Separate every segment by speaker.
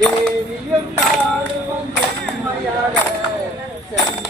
Speaker 1: தேவியும் நாளும் செம்மையாட செம்புதை சொந்தம்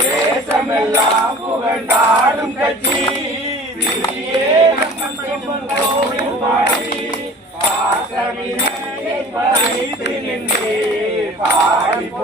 Speaker 1: தேசமெல்லாம் புகழ்ந்தாடும் கட்சி திரியே நம்மன் பாடி பாசமினை பறித்து நின்றே பாடி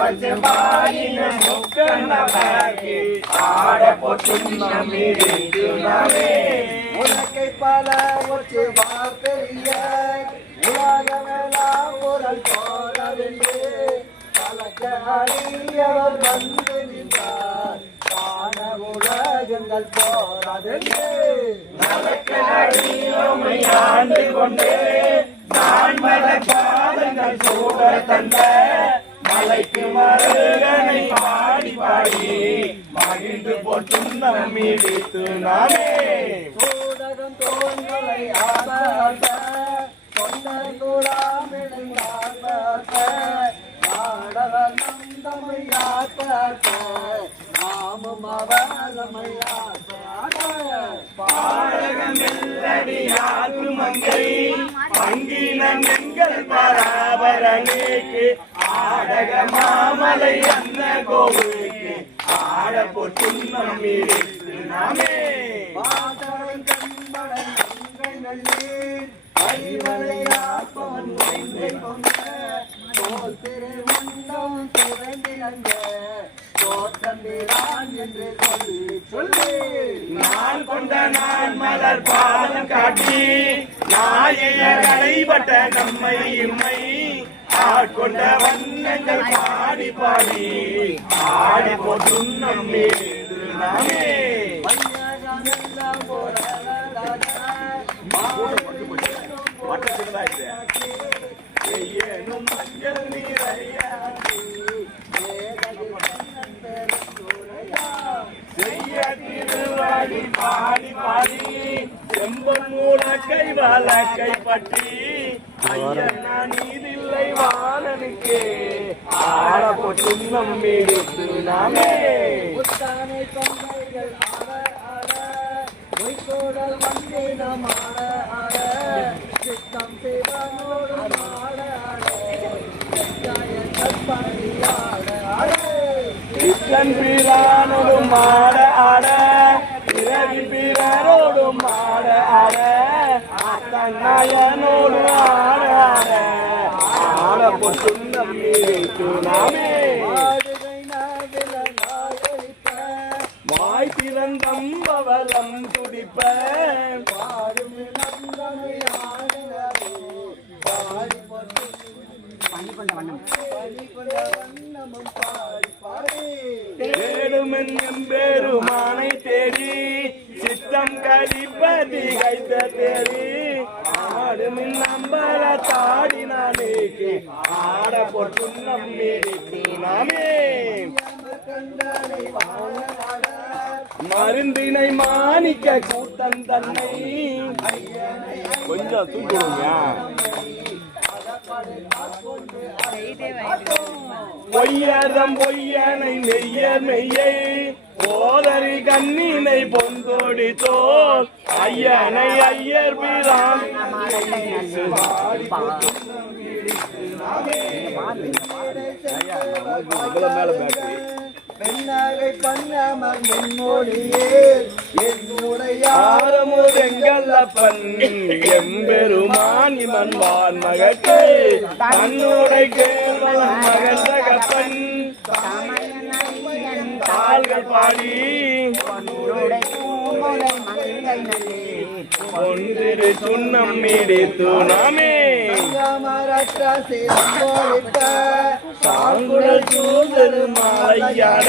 Speaker 2: ஒரு பஞ்சமாயின முக்கண்ணமாகி ஆட போற்றும் நம்மிருந்து
Speaker 1: உனக்கை பல ஒற்று வார்த்தைய உலகமெல்லாம் போடவில்லை அறியவர் வந்து நின்றார் காண உலகங்கள்
Speaker 2: ஆண்டு நான் மல சூட தந்த மலைக்கு மருகனை பாடி பாடி மகிழ்ந்து போற்றும் நம்மிடித்து நாமே
Speaker 1: ஊடகம் தோன்களை ஆபாச தொண்டர் கூடாமிழை ஆபாச நாடவர் நந்தமை ஆபாச நாமும் அவரமை
Speaker 2: பாடகமெல்லடியாக்கு மங்கை பங்கினன் எங்கள் பராபரனுக்கு ஆடக மாமலை அன்ன கோவிலுக்கு ஆட போற்றும் நாமே
Speaker 1: மாதவன் கண்படன் மங்கை நல்லீர் அறிவலையாப்பவன் மங்கை தோல் திரு மண்டம் திறந்திருந்த தோற்றம்பிரான் என்று சொல்லி சொல்லி
Speaker 2: நான் கொண்ட நான் மலர் பாதம் காட்டி நாயையர் அடைபட்ட நம்மை இம்மை ஆட்கொண்ட வண்ணங்கள் பாடி பாடி ஆடி போட்டும் நம்மே நாமே
Speaker 1: மன்னகமெல்லாம் போராடாத
Speaker 2: மஞ்சள் நீரையாடி செய்ய திருவாடி பாடி பாடி செம்பன் வழக்கை பற்றி நான் வாணனுக்கே ஆட போற்றும் நம்மிடித்து நாமே.
Speaker 1: புத்தானை தொண்டைகள் ஆட ஆட பொய்கோடல் வந்தே நாம் ஆட ஆட சித்தம் சிவனோடு ஆட ஆட
Speaker 2: கிருஷ்ணன் பிரானோடும் ஆட ஆட போற்றும் நம்மிடித்து நாமே
Speaker 1: ஆடுகை நாவில நாயகி
Speaker 2: வாய் திறந்தம்பவலம் துடிப்ப
Speaker 1: பாடும் நந்தனை ஆடுகிறே
Speaker 2: கூட்டம் தன்னை கொஞ்சம் தூக்கிடுங்க பொய்யதம் பொய்யனை மெய்யர் மெய்யை போதரி கண்ணினை பொந்தோடி தோல். ஐயனை ஐயர் பிரான்.
Speaker 1: பெண்ணாகை பண்ணாமல் என்னோடையே என்னுடைய
Speaker 2: ஆரமுதெங்கல்லப்பன் எம்பெருமான் இமன்வான் மகற்கு தன்னுடைய கேள்வன் மகன் தகப்பன். தாள்கள் பாடி. ஒன்றிரு சுண்ணம் நாமே. சூழ்தரு மாலையாட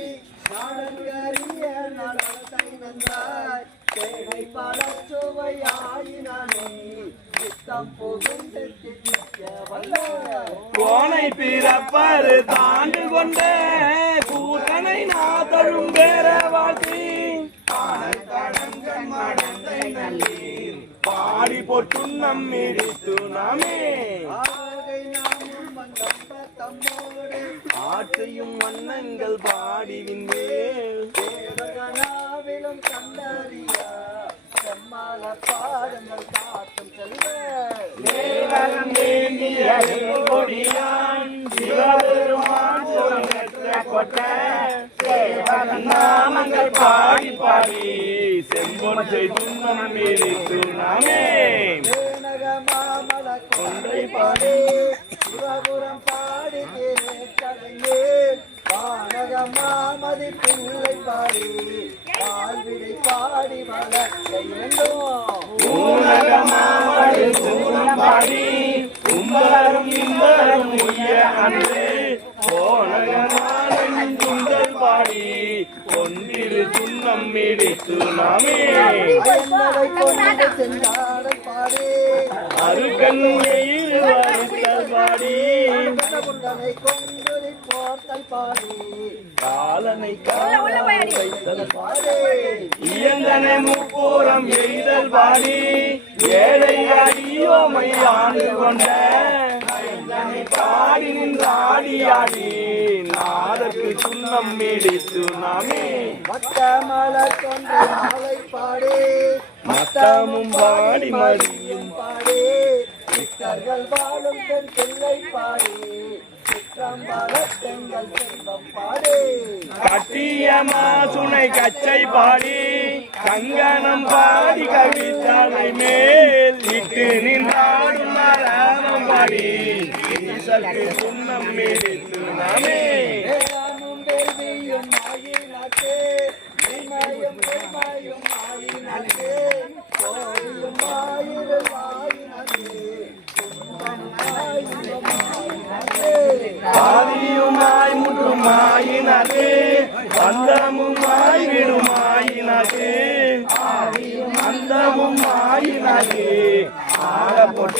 Speaker 2: கோனை பிறப்பரு தாண்டு கொண்ட கூட்டனை நாதழும் பேர வாழ்த்தி. பாடி போட்டு நம்மிடித்து நாமே. ஆற்றையும் வண்ணங்கள் பாடிவின் மேல்
Speaker 1: கண்டறியா செம்மால பாடங்கள் காட்டும் செல்வ.
Speaker 2: தேவரம் வேண்டிய கொடியான் சிவபெருமான் கொட்ட. நாமங்கள் பாடி பாடி செம்பொன் செய்துண்ணம் மீறித்து
Speaker 1: வானக மாமதி பிள்ளை பாடி. வாழ்விடை பாடி வளர்க்க வேண்டும்.
Speaker 2: பாடி உம்பரும் இம்பரும் உய்ய அன்று போனகமானன் சுந்தர் பாடி. மீடித்து நாமே அருகன் வருத்தல்
Speaker 1: குண்டனை கொண்டு போர்த்தல் பாடி.
Speaker 2: காலனை
Speaker 1: பாடி.
Speaker 2: இயந்தனை முப்பூரம் எய்தல் பாடி. ஏழை அடியோமை ஆண்டு கொண்ட பாடி நின்று ஆடி ஆடி நாதற்கு சுண்ணம் மீடித்து நாமே.
Speaker 1: மத்த மலர் கொண்டு மாலை பாடி
Speaker 2: மத்தமும் பாடி மடியும்
Speaker 1: பாடி. சித்தர்கள் வாழும் தென் பிள்ளை பாடி.
Speaker 2: கட்டியமா சுனை கச்சை பாடி கங்கணம் பாடி கவித்தலை மேல் இட்டு நின்றாடும் மரணம் பாடி. சொன்னம் சுண்ணம் நாமே.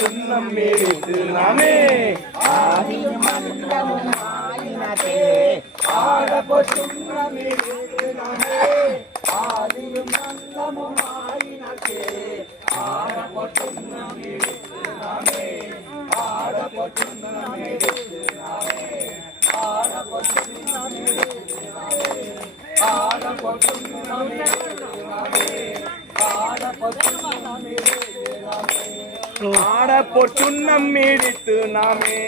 Speaker 2: ஆட பொட்டு நம்மிடித்து நாமே
Speaker 1: ஆடப்பட்டும் நம்மிருக்கு நாமே ஆதியும் அந்தமும் ஆயினாக்கே ஆடப்பட்டும் நம்மிருக்கு நாமே ஆடப்பட்டும் நம்மிருக்கு நாமே ஆடப்பட்டும் நம்மிருக்கு நாமே ஆடப்பட்டும் நம்மிருக்கு நாமே ஆடப்பட்டும் நம்மிருக்கு நாமே
Speaker 2: ஆட பொட்டுண்ணம் மீடித்து நாமே.